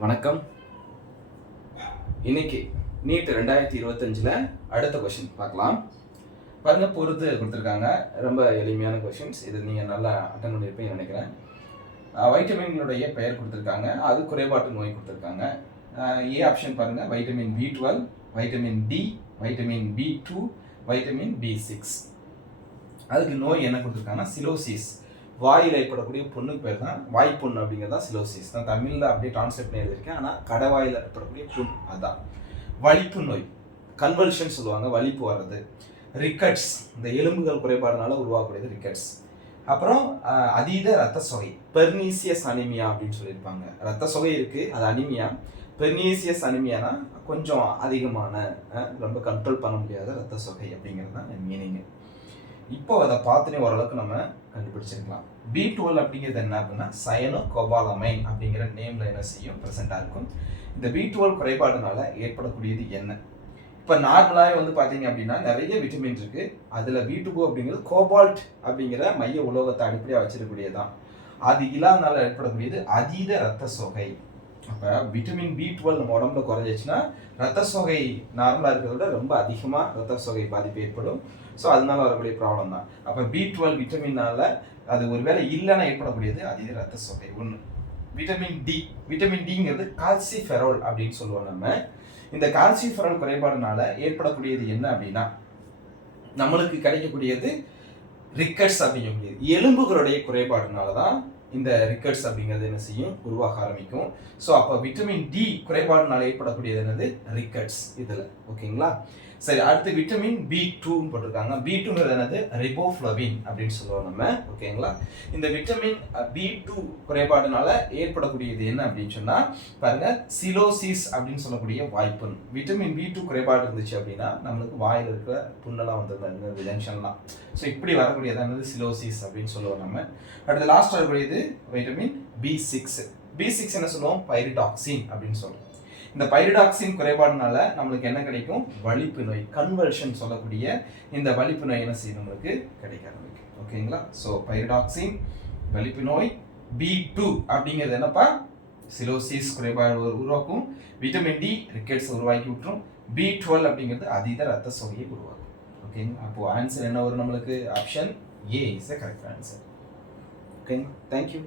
வணக்கம். இன்னைக்கு நீட் 2025 அடுத்த கொஷின் பார்க்கலாம். பாருங்க, பொறுத்து கொடுத்துருக்காங்க. ரொம்ப எளிமையான கொஷின்ஸ். இது நீங்கள் நல்லா அட்டன் பண்ணியிருப்பீங்கன்னு நினைக்கிறேன். வைட்டமின்களுடைய பெயர் கொடுத்துருக்காங்க. அது குறைபாட்டு நோய் கொடுத்துருக்காங்க. ஏ ஆப்ஷன் பாருங்கள், vitamin B12, vitamin D, vitamin B2, vitamin B6. அதுக்கு நோய் என்ன கொடுத்துருக்காங்கன்னா சிலோசிஸ். வாயில் ஏற்படக்கூடிய புண்ணுக்கு பேர் தான் வாய்ப்புண் அப்படிங்கிறது தான் சிலோசிஸ். நான் தமிழில் அப்படியே டிரான்ஸ்லேட் பண்ணி எழுதியிருக்கேன். ஆனால் கடைவாயில் ஏற்படக்கூடிய புண் அதுதான் வலிப்பு நோய். கன்வல்ஷன் சொல்லுவாங்க, வலிப்பு வர்றது. ரிக்கட்ஸ், இந்த எலும்புகள் குறைபாடுனால உருவாகக்கூடியது ரிக்கட்ஸ். அப்புறம் அதீத ரத்த சொகை, பெர்னீசியஸ் அனிமியா அப்படின்னு சொல்லியிருப்பாங்க. ரத்த சொகை இருக்குது, அது அனிமியா. பெர்னீசியஸ் அனிமியானா கொஞ்சம் அதிகமான, ரொம்ப கண்ட்ரோல் பண்ண முடியாத ரத்த சொகை அப்படிங்கிறது தான் மீனிங்கு. இப்போ அதை பார்த்துனே ஓரளவுக்கு நம்ம கண்டுபிடிச்சிருக்கலாம். B12 அப்படிங்கிறது என்ன அப்படின்னா சயனோ கோபாலமைன் அப்படிங்கிற நேமில் என்ன செய்யும், ப்ரெசென்ட்டாக இருக்கும். இந்த B12 குறைபாடுனால ஏற்படக்கூடியது என்ன? இப்போ நார்மலாக பார்த்தீங்க அப்படின்னா நிறைய விட்டமின் இருக்குது. அதில் B2 அப்படிங்கிறது கோபால்ட் அப்படிங்கிற மைய உலோகத்தை அடிப்படையாக வச்சிருக்கக்கூடியதான். அது இல்லாதனால ஏற்படக்கூடியது அதீத ரத்த சோகை. அப்போ விட்டமின் B12 நம்ம உடம்புல குறைஞ்சிச்சுன்னா ரத்த சோகை நார்மலாக இருக்கிறத விட ரொம்ப அதிகமாக ரத்த சோகை பாதிப்பு ஏற்படும். ஸோ அதனால வரக்கூடிய ப்ராப்ளம் தான். அப்போ B12 விட்டமின்னால அது ஒருவேளை இல்லைன்னா ஏற்படக்கூடியது அதீத ரத்த சோகை. ஒன்று. Vitamin D. விட்டமின் டிங்கிறது கால்சிஃபெரோல் அப்படின்னு சொல்லுவோம் நம்ம. இந்த கால்சிஃபெரோல் குறைபாடுனால ஏற்படக்கூடியது என்ன அப்படின்னா நம்மளுக்கு கிடைக்கக்கூடியது ரிக்கட்ஸ் அப்படிங்கக்கூடியது. எலும்புகளுடைய குறைபாடுனால தான் இந்த ரிக்கட்ஸ் அப்படிங்கிறது என்ன செய்யும், உருவாக ஆரம்பிக்கும். ஸோ அப்போ விட்டமின் டி குறைபாடுனால ஏற்படக்கூடியது என்னது, ரிக்கட்ஸ். இதில் ஓகேங்களா. சரி, அடுத்து விட்டமின் B2 போட்டிருக்காங்க. B2ங்கிறது என்னது, ரிபோஃப்ளவின் அப்படின்னு சொல்லுவோம் நம்ம. ஓகேங்களா. இந்த விட்டமின் B2 குறைபாடுனால ஏற்படக்கூடியது என்ன அப்படின்னு சொன்னா பாருங்க, சிலோசிஸ் அப்படின்னு சொல்லக்கூடிய வாய்ப்பு. விட்டமின் B2 குறைபாடு இருந்துச்சு அப்படின்னா நம்மளுக்கு வாயில் இருக்கிற புண்ணெல்லாம் வந்து இந்த ஜங்ஷன்லாம். ஸோ இப்படி வரக்கூடியதானது சிலோசிஸ் அப்படின்னு சொல்லுவோம் நம்ம. அடுத்து லாஸ்ட் வரக்கூடியது வைட்டமின் B6. B6 என்ன சொல்லுவோம், பைரிடாக்சின் அப்படின்னு சொல்லுவோம். இந்த பைரிடாக்சின் குறைபாடுனால நம்மளுக்கு என்ன கிடைக்கும், வலிப்பு நோய், கன்வல்ஷன் சொல்லக்கூடிய இந்த வலிப்பு நோய் என்ன செய்யும், நம்மளுக்கு கிடைக்க ஆரம்பிக்கும். ஓகேங்களா. ஸோ பைரிடாக்சின் வலிப்பு நோய். B2 அப்படிங்கிறது என்னப்பா, சிலோசிஸ் குறைபாடு உருவாக்கும். விட்டமின் டி ரிக்கெட்ஸ் உருவாக்கி விட்டுரும். B12 அப்படிங்கிறது அதீத ரத்த சோகையை உருவாக்கும். ஓகேங்களா. அப்போ ஆன்சர் என்ன வரும் நம்மளுக்கு, option A is the correct answer. ஓகேங்களா. தேங்க்யூ.